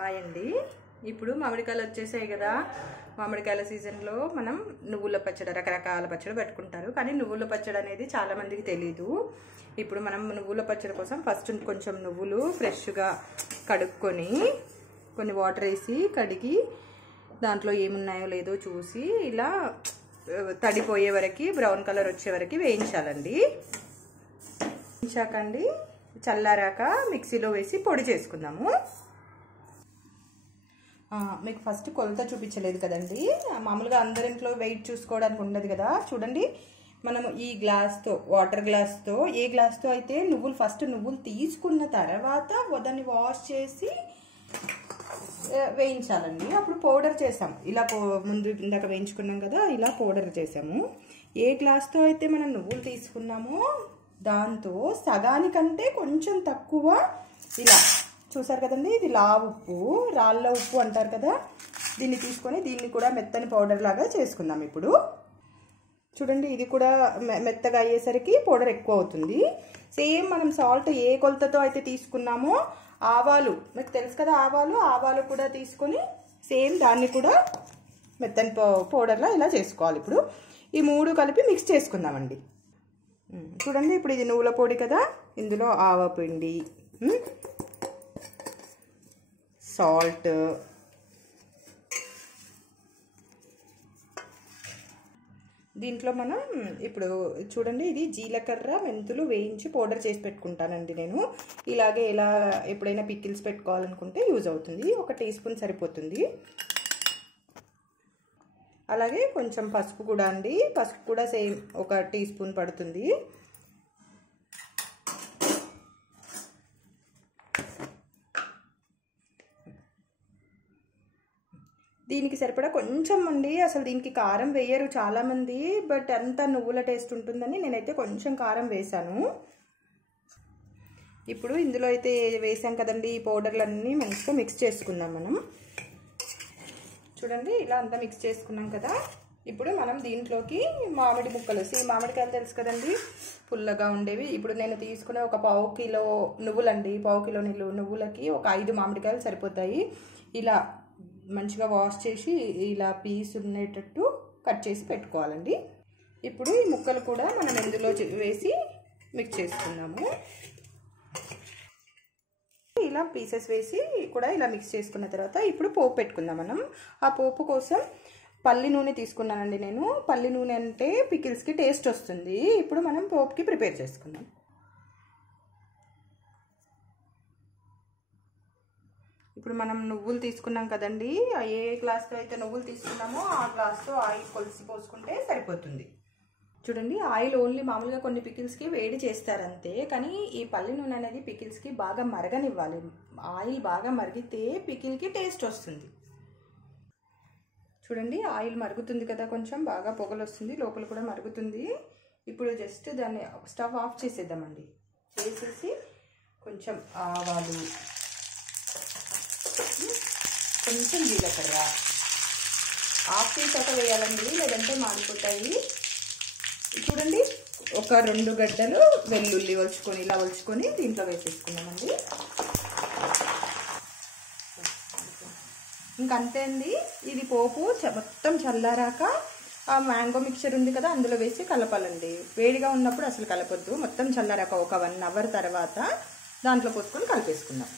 Hi అండి. ఇప్పుడు మామిడికాయలు వచ్చేసాయి కదా. మామిడికాయల సీజన్లో మనం నువ్వుల పచ్చడి, రకరకాల పచ్చడి పెట్టుకుంటారు. కానీ నువ్వుల పచ్చడి అనేది చాలా మందికి తెలీదు. ఇప్పుడు మనం నువ్వుల పచ్చడి కోసం ఫస్ట్ కొంచెం నువ్వులు ఫ్రెష్గా కడుక్కొని కొన్ని వాటర్ వేసి కడిగి దాంట్లో ఏమున్నాయో లేదో చూసి ఇలా తడిపోయే వరకు బ్రౌన్ కలర్ వచ్చే వరకు వేయించాలండి. వేయించాకండి చల్లారాక మిక్సీలో వేసి పొడి చేసుకుందాము. మీకు ఫస్ట్ కొలత చూపించలేదు కదండి. మామూలుగా అందరింట్లో వెయిట్ చూసుకోవడానికి ఉండదు కదా. చూడండి, మనము ఈ గ్లాస్తో, వాటర్ గ్లాస్తో, ఏ గ్లాస్తో అయితే ఫస్ట్ నువ్వులు తీసుకున్న తర్వాత దాన్ని వాష్ చేసి వేయించాలండి. అప్పుడు పౌడర్ చేసాం. ఇలా ముందు ఇందాక వేయించుకున్నాం కదా, ఇలా పౌడర్ చేసాము. ఏ గ్లాస్తో అయితే మనం నువ్వులు తీసుకున్నామో దాంతో సగానికంటే కొంచెం తక్కువ ఇలా చూసారు కదండి. ఇది ఉప్పు, రాళ్ళ ఉప్పు అంటారు కదా. దీన్ని తీసుకొని దీన్ని కూడా మెత్తని పౌడర్ లాగా చేసుకుందాం. ఇప్పుడు చూడండి, ఇది కూడా మెత్తగా అయ్యేసరికి పౌడర్ ఎక్కువ అవుతుంది. సేమ్ మనం సాల్ట్ ఏ కొలతతో అయితే తీసుకున్నామో ఆవాలు మీకు తెలుసు కదా, ఆవాలు కూడా తీసుకొని సేమ్ దాన్ని కూడా మెత్తని పౌడర్లా ఇలా చేసుకోవాలి. ఇప్పుడు ఈ మూడు కలిపి మిక్స్ చేసుకుందామండి. చూడండి, ఇప్పుడు ఇది నువ్వుల పొడి కదా, ఇందులో ఆవపిండి, సాల్ట్, దీంట్లో మనం ఇప్పుడు చూడండి, ఇది జీలకర్ర మెంతులు వేయించి పౌడర్ చేసి పెట్టుకుంటానండి నేను. ఇలాగే ఎలా ఎప్పుడైనా పికిల్స్ పెట్టుకోవాలనుకుంటే యూజ్ అవుతుంది. 1 టీ స్పూన్ సరిపోతుంది. అలాగే కొంచెం పసుపు కూడా అండి. పసుపు కూడా సేమ్ 1 టీ స్పూన్ పడుతుంది. దీనికి సరిపడా కొంచెం అండి. అసలు దీనికి కారం వేయరు చాలామంది, బట్ అంతా నువ్వుల టేస్ట్ ఉంటుందని నేనైతే కొంచెం కారం వేసాను. ఇప్పుడు ఇందులో అయితే వేసాం కదండి, ఈ పౌడర్లన్నీ మంచిగా మిక్స్ చేసుకుందాం మనం. చూడండి, ఇలా అంతా మిక్స్ చేసుకున్నాం కదా. ఇప్పుడు మనం దీంట్లోకి మామిడి ముక్కలు, మామిడికాయలు తెలుసు కదండి, పుల్లగా ఉండేవి. ఇప్పుడు నేను తీసుకునే 1 పావు కిలో నువ్వులండి. పావు కిలో నువ్వులకి 5 మామిడికాయలు సరిపోతాయి. ఇలా మంచిగా వాష్ చేసి ఇలా పీస్ ఉండేటట్టు కట్ చేసి పెట్టుకోవాలండి. ఇప్పుడు ఈ ముక్కలు కూడా మనం ఇందులో వేసి మిక్స్ చేసుకుందాము. ఇలా పీసెస్ వేసి కూడా ఇలా మిక్స్ చేసుకున్న తర్వాత ఇప్పుడు పోపు పెట్టుకుందాం మనం. ఆ పోపు కోసం పల్లి నూనె తీసుకున్నానండి నేను. పల్లి నూనె అంటే పికిల్స్కి టేస్ట్ వస్తుంది. ఇప్పుడు మనం పోపుకి ప్రిపేర్ చేసుకుందాం. ఇప్పుడు మనం నువ్వులు తీసుకున్నాం కదండి, ఏ గ్లాస్తో అయితే నువ్వులు తీసుకున్నామో ఆ గ్లాస్తో ఆయిల్ కొలిసి పోసుకుంటే సరిపోతుంది. చూడండి, ఆయిల్ ఓన్లీ మామూలుగా కొన్ని పికిల్స్కి వేడి చేస్తారంతే, కానీ ఈ పల్లి నూనె అనేది పికిల్స్కి బాగా మరగనివ్వాలి. ఆయిల్ బాగా మరిగితే పికిల్కి టేస్ట్ వస్తుంది. చూడండి, ఆయిల్ మరుగుతుంది కదా, కొంచెం బాగా పొగలు వస్తుంది, లోపల కూడా మరుగుతుంది. ఇప్పుడు జస్ట్ దాన్ని స్టవ్ ఆఫ్ చేసేద్దామండి. చేసేసి కొంచెం ఆవాలు, కొంచెం జీలకర్ర ఆఫ్ చేసాక వేయాలండి, లేదంటే మాడిపోతాయి. చూడండి, 2 గడ్డలు వెల్లుల్లి ఇలా ఒలుచుకొని దీంట్లో వేసేసుకున్నామండి. ఇంకంతే అండి. ఇది పోపు మొత్తం చల్లారాక ఆ మ్యాంగో మిక్చర్ ఉంది కదా, అందులో వేసి కలపాలండి. వేడిగా ఉన్నప్పుడు అసలు కలపొద్దు. మొత్తం చల్లారాక 1 అవర్ తర్వాత దాంట్లో పోసుకొని కలిపేసుకుందాం.